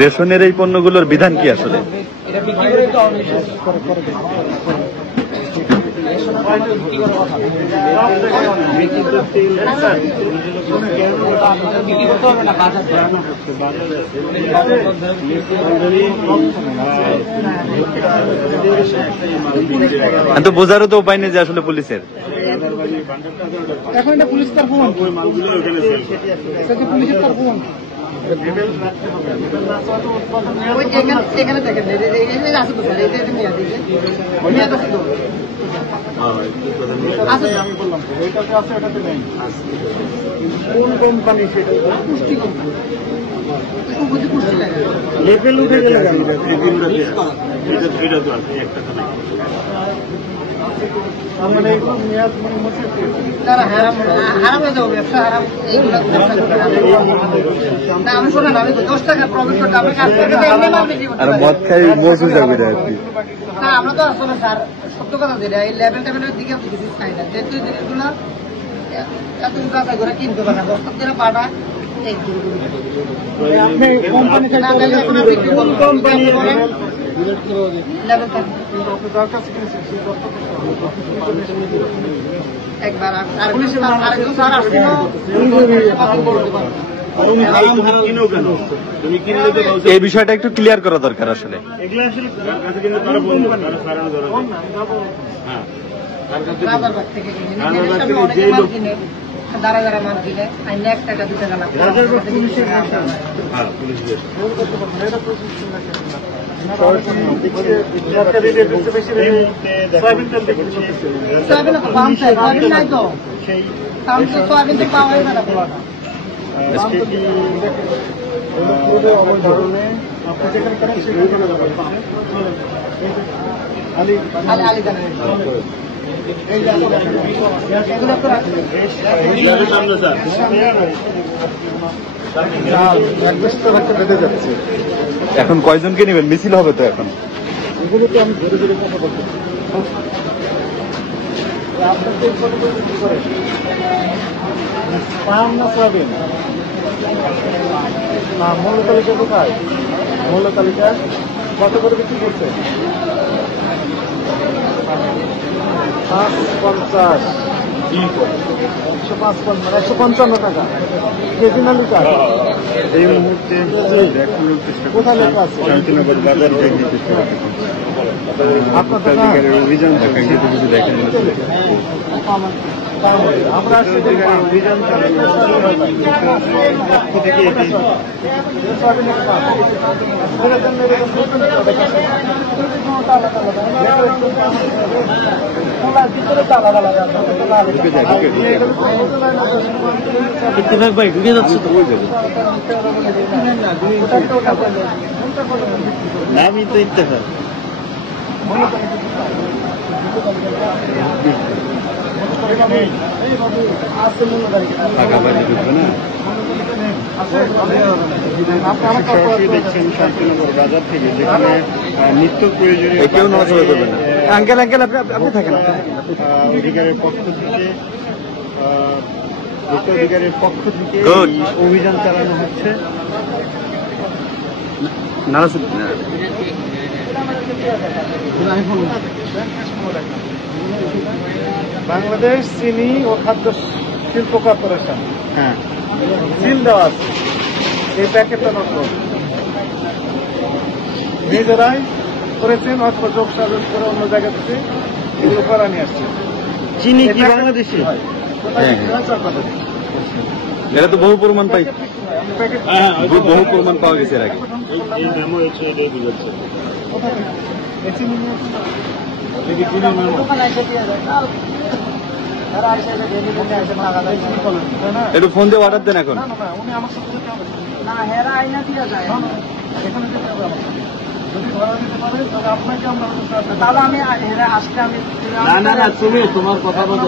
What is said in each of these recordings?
রেশনের এই পণ্যগুলোর বিধান কি আসলে? তো বোঝারও তো উপায় নেই যে আসলে পুলিশের এখন এটা পুলিশ তার ফোন পুলিশের তার ফোন এখানে দেখেন আছে তো স্যার মেয়াদ আছে তো আমি বললাম ওইটাতে আছে ওটাতে নেই কোন কোম্পানি সেটা পুষ্টি কোম্পানি লেভেল উঠে গেলে মানে এগুলো মেয়াদ মানে মুছে তারা হারাম হয়ে যাবে ব্যবসা হারাম এইগুলো না আমি শোনেন আমি 10 টাকা প্রফিট করতে আমি কাজ করতে আর মদ খাই মজু যাবে না না আমরা তো আসলে স্যার সত্য কথা যেটা এই লেভেল টেবিলের দিকে আপনি কিছু খাই না যেহেতু জিনিসগুলো এত যাচাই করে কিনতে পারে না বস্তা দিয়ে পাটা আপনি কোম্পানি একবার এই বিষয়টা একটু ক্লিয়ার করা দরকার আসলে দাঁড়া দাঁড়া মাল কিনে আর 1 টাকা 2 টাকা লাগবে নাই তো সয়াবিন তো পাওয়াই না আলি জানা এখন কয়জনকে নেবেন? মিছিল হবে তো এখন এগুলো তো আমি ধরে ধরে কথা বলতে পান না সয়াবিন না মূল্য তালিকা কোথায়? মূল্য তালিকা কত করে বিক্রি করছে? 550 155 টাকা কেজি না লিটার? এই মুহূর্তে কোথায় লেখা আছে? শান্তিনগর বাজার আপনার অভিযান কিছু দেখেন আমরা অভিযান পক্ষ থেকে ভাই ঢুকে যাচ্ছে তো নামই তো ইত্তেফাক সরাসরি দেখছেন শান্তিনগর বাজার থেকে, যেখানে নিত্য প্রয়োজনীয় কেউ নজর দেবেন না। আঙ্কেল আঙ্কেল আপনি থাকেন অধিকারের পক্ষ থেকে অধিকারের পক্ষ থেকে অভিযান চালানো হচ্ছে। বাংলাদেশ চিনি ও খাদ্য শিল্প কর্পোরেশন, হ্যাঁ, সিল দেওয়া আছে। এই প্যাকেটটা নষ্ট নিজেরাই করেছেন অথবা যোগ সাজস করে অন্য জায়গা থেকে এগুলো করা নিয়ে আসছে। চিনি কি বাংলাদেশি? এরা তো বহু প্রমাণ পাই, বহু প্রমাণ পাওয়া গেছে এর আগে। একটু ফোন দিয়ে অর্ডার দেন এখন। তাহলে আমি আজকে আমি না তুমি তোমার কথা বলতে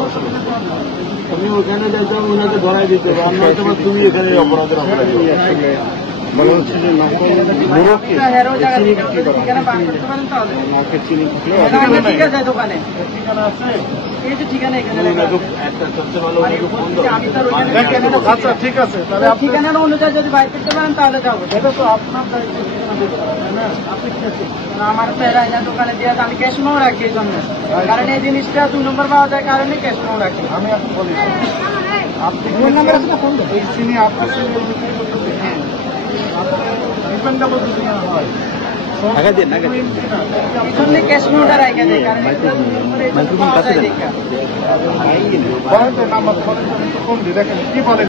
তুমি ওখানে যাইতে ওনাকে ধরাই দিতে হবে, আমরা হয়তো তুমি এখানে অপরাধের অপরাধ এই আসলে বলা হচ্ছে যে নকল মোড়কে চিনি বিক্রি করা হয়। মার্কেট চিনি বিক্রি হয়। ঠিক আছে দোকানে ঠিকানা আছে। এই যে ঠিকানা এখানে লেখা ওনাকে আছে। একটা সবচেয়ে ভালো ওনাকে ফোন দাও। আমি তার ওখানে আচ্ছা ঠিক আছে, তাহলে আপনি ঠিকানা অনুযায়ী যদি বাইর করতে পারেন তাহলে যাবো। এটা তো আপনার দায়িত্ব ঠিকানা দিতে হবে, তাই না? আপনি কি আছেন? আমার প্যারা এনে দোকানে দিয়ে আমি ক্যাশ মেও রাখি এই জন্য, কারণ এই জিনিসটা 2 নম্বর পাওয়া যায় কারণে ক্যাশ মেও রাখি। আমি এখন বলি আপনি ফোন নাম্বার আছে না, ফোন দেন। এই চিনি আপনার চিনি ডিপেন্ডেবল যদি না হয় এই জন্য ক্যাশ মেওটা রাখা যায়, কারণ এটা 2 নম্বরে পাওয়া যায় দেখা। বলেন তো নাম্বার ফোন দিই, দেখেন কি বলেন।